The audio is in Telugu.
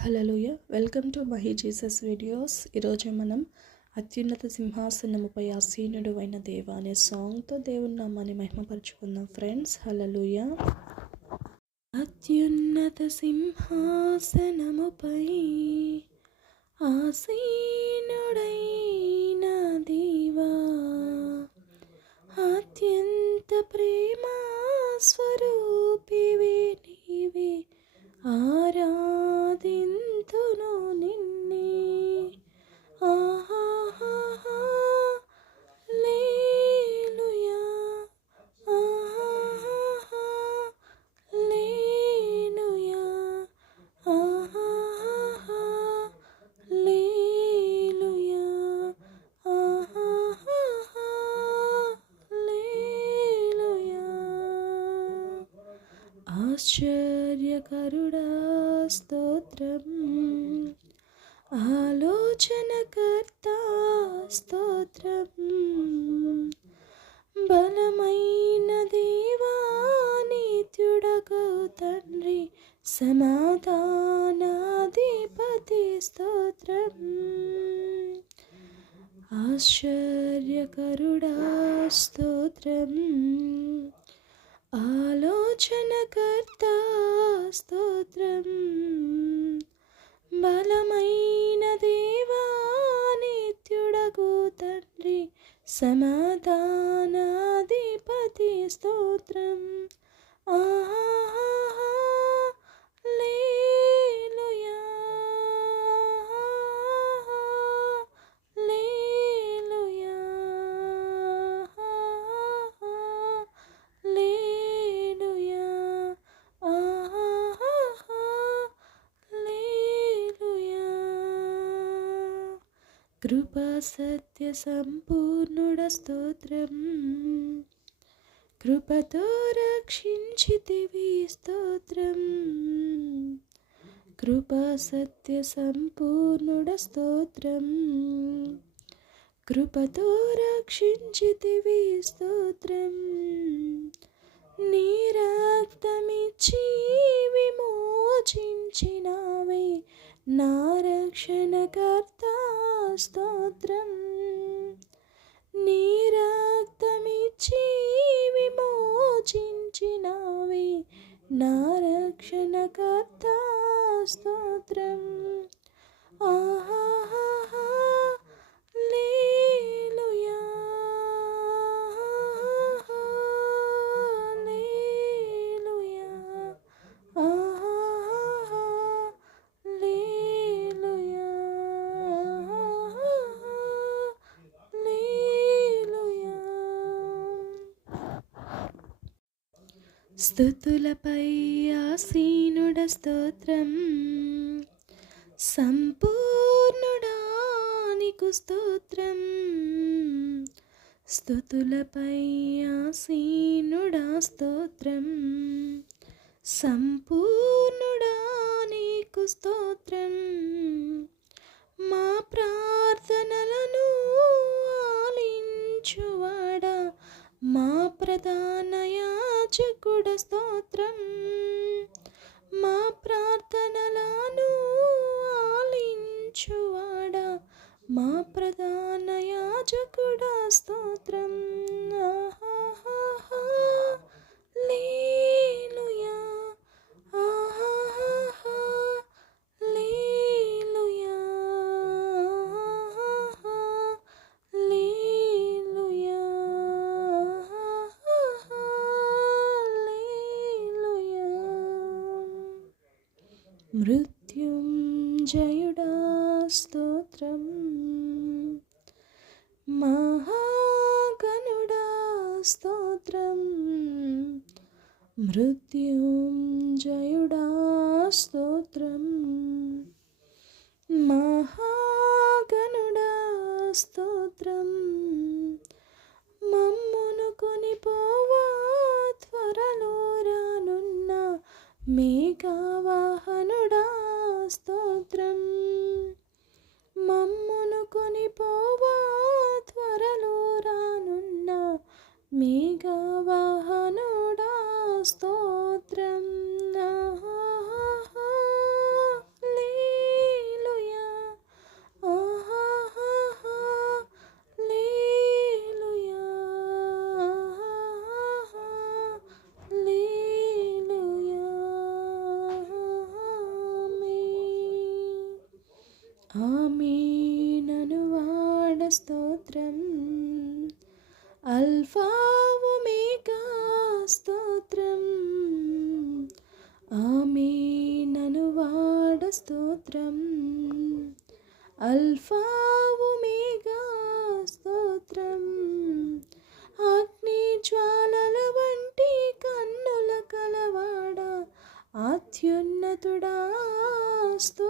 Hallelujah! Welcome to Mahi Jesus videos. ఈరోజు మనం అత్యున్నత సింహాసనముపై ఆసీనుడు అయిన దేవా అనే సాంగ్తో దేవుని నామాన్ని మహిమపరుచుకుందాం ఫ్రెండ్స్. హల్లెలూయా! అత్యున్నత సింహాసనముపై ఆసీనుడైన దేవా, అత్యంత ప్రేమ స్వరూపివే నీవే, ఆరాధింతును నిన్నే. ఆహాహాహా లేలుయా, ఆహాహాహా లేలుయా, ఆహాహాహా లేలుయా, ఆహాహాహా లేలుయా. ఆశ్చర్యకరుడా స్తోత్రం, ఆలోచనకర్త స్తోత్రం, బలమైన దేవా నిత్యుడగు తండ్రి, సమాధానాధిపతి స్తోత్రం. ఆశ్చర్యకరుడా స్తోత్రం, ఆలోచనకర్త స్తోత్రం, బలమైన దేవా నిత్యుడగు తండ్రి, సమాధానాధిపతి స్తోత్రం. ఆహాహాహా లేలుయా, లేలుయా, లేలుయా, ఆహాహాహా లేలుయా. కృపా సత్య సంపూర్ణుడ స్తోత్రం, కృపతో రక్షించితివి స్తోత్రం. కృపా సత్య సంపూర్ణుడ స్తోత్రం, కృపతో రక్షించితివి స్తోత్రం. నీ రక్తమిచ్చి విమోచించినావే నా రక్షణకర్త స్తోత్రం. నీ రక్తమిచ్చి విమోచించినావే నా రక్షణకర్త స్తోత్రం. ఆహాహాహా లేలుయా, లేలుయా, ఆహాహాహా లేలుయా, లేలుయా. స్తుతులపై ఆసీనుడ స్తోత్రం, సంపూర్ణుడా నీకు స్తోత్రం. స్తుతులపై ఆసీనుడా స్తోత్రం, సంపూర్ణుడా నీకు స్తోత్రం. మా ప్రార్థనలను ఆలించువాడా, మా ప్రధాన యాజకుడ స్తోత్రం. మా ప్రార్థనలను ఆలించువాడా, మా ప్రధాన యాజకుడ స్తోత్రం. ఆహాహాహా లేలుయా, ఆహాహాహా లేలుయా, ఆహాహా లేలుయా, ఆహాహా లేలుయా. మృత్యుంజయుడా స్తోత్రం, మహాగణుడా స్తోత్రం, మృత్యుంజయుడా స్తోత్రం, మహాగణుడా స్తోత్రం. మమ్మును కొనిపోవా త్వరలో రానున్న మేఘవాహనుడా స్తోత్రం. మమ్మును కొనిపోవా త్వరలో రానున్న మేఘవాహనుడా స్తోత్రం. ఆహాహాహా ఆమేనను వాడ స్తోత్రం, అల్ఫా ఒమేగా స్తోత్రం. ఆమేనను వాడ స్తోత్రం, అల్ఫా ఒమేగా స్తోత్రం. అగ్ని జ్వాలల వంటి కన్నుల కలవాడ అత్యున్నతుడా స్తోత్రం.